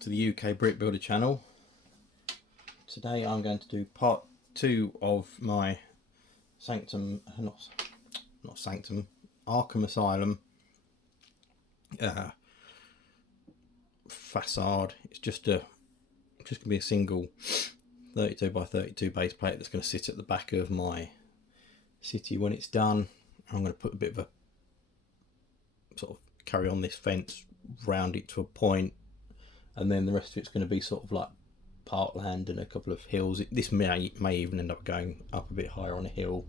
to the UK Brick Builder channel. Today I'm going to do part 2 of my Arkham Asylum facade. It's just going to be a single 32 by 32 base plate that's going to sit at the back of my city when it's done. I'm going to put a bit of a sort of carry on this fence, round it to a point, and then the rest of it's going to be sort of like parkland and a couple of hills. This may even end up going up a bit higher on a hill,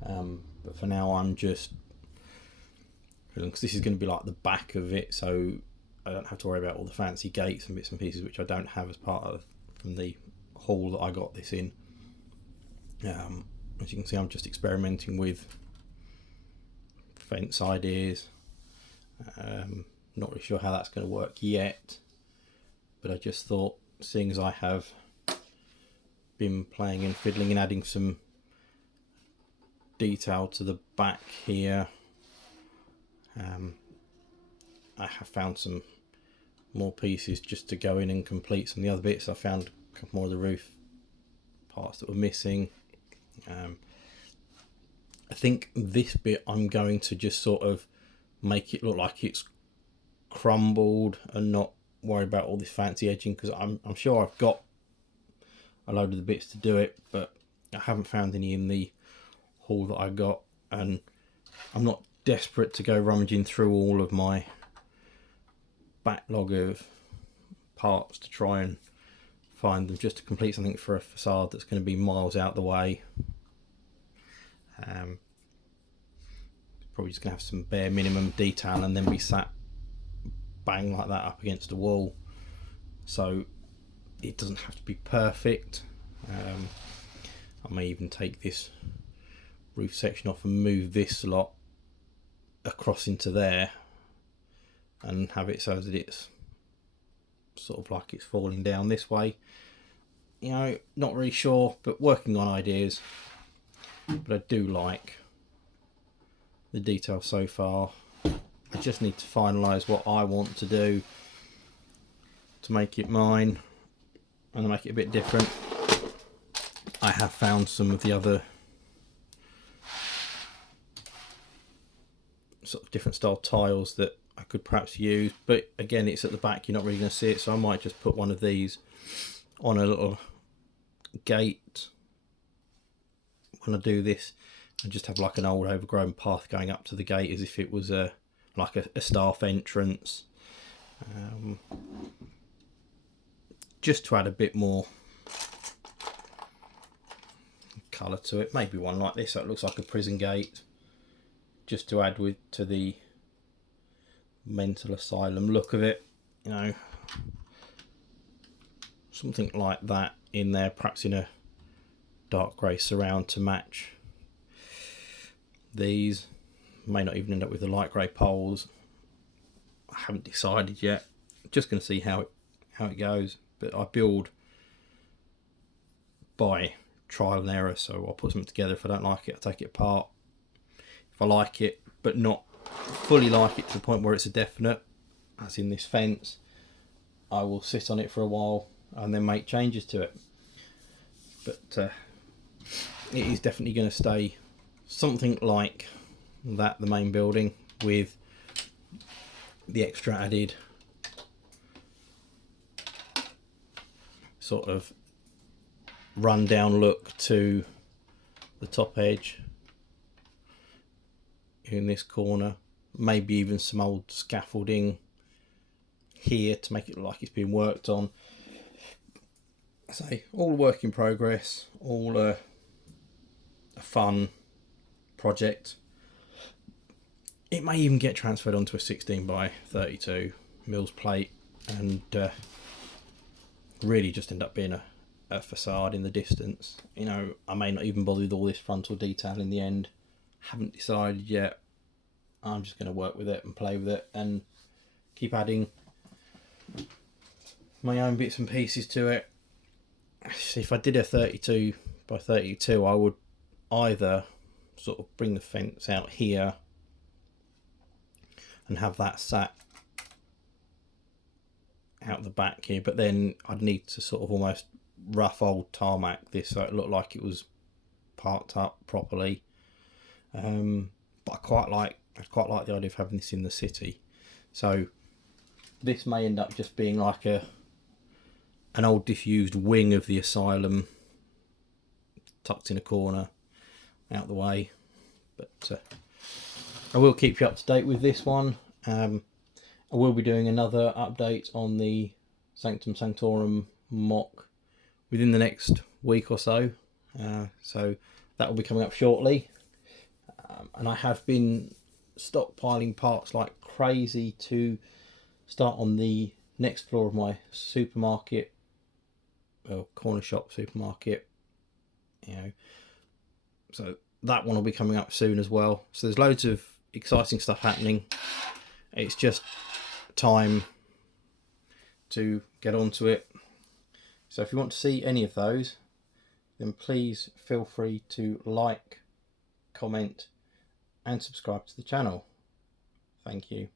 but for now I'm just, because this is going to be like the back of it, so I don't have to worry about all the fancy gates and bits and pieces which I don't have as part of from the hall that I got this in. As you can see, I'm just experimenting with fence ideas. Not really sure how that's going to work yet, but I just thought, seeing as I have been playing and fiddling and adding some detail to the back here, I have found some more pieces just to go in and complete some of the other bits. I found a couple more of the roof parts that were missing. I think this bit I'm going to just sort of make it look like it's crumbled and not worry about all this fancy edging, because I'm sure I've got a load of the bits to do it, but I haven't found any in the haul that I got, and I'm not desperate to go rummaging through all of my backlog of parts to try and find them just to complete something for a facade that's going to be miles out the way. Probably just going to have some bare minimum detail and then be sat bang like that up against a wall, so it doesn't have to be perfect. I may even take this roof section off and move this lot across into there and have it so that it's sort of like it's falling down this way. You know, not really sure, but working on ideas. But I do like the detail so far. I just need to finalise what I want to do to make it mine and make it a bit different. I have found some of the other sort of different style tiles that I could perhaps use, but again, it's at the back, you're not really going to see it, so I might just put one of these on a little gate when I do this and just have like an old overgrown path going up to the gate as if it was like a staff entrance, just to add a bit more colour to it. Maybe one like this so it looks like a prison gate, just to add to the mental asylum look of it, you know, something like that in there, perhaps in a dark grey surround to match these. May not even end up with the light grey poles. I haven't decided yet, just going to see how it goes, but I build by trial and error, so I'll put something together. If I don't like it, I'll take it apart. If I like it but not fully like it to the point where it's a definite, as in this fence, I will sit on it for a while and then make changes to it. But it is definitely going to stay something like that, the main building, with the extra added sort of run-down look to the top edge in this corner. Maybe even some old scaffolding here to make it look like it's been worked on. So all work in progress, all a fun project. It may even get transferred onto a 16 by 32 mils plate and really just end up being a facade in the distance. You know, I may not even bother with all this frontal detail in the end. Haven't decided yet. I'm just going to work with it and play with it and keep adding my own bits and pieces to it. See, if I did a 32 by 32, I would either sort of bring the fence out here and have that sat out the back here, but then I'd need to sort of almost rough old tarmac this so it looked like it was parked up properly. But I quite like the idea of having this in the city. So this may end up just being like an old disused wing of the asylum, tucked in a corner, out the way. But I will keep you up to date with this one. I will be doing another update on the Sanctum Sanctorum mock within the next week or so. So that will be coming up shortly. And I have been stockpiling parts like crazy to start on the next floor of my supermarket, or corner shop supermarket. So that one will be coming up soon as well. So there's loads of exciting stuff happening. It's just time to get onto it. So if you want to see any of those, then please feel free to like, comment and subscribe to the channel. Thank you.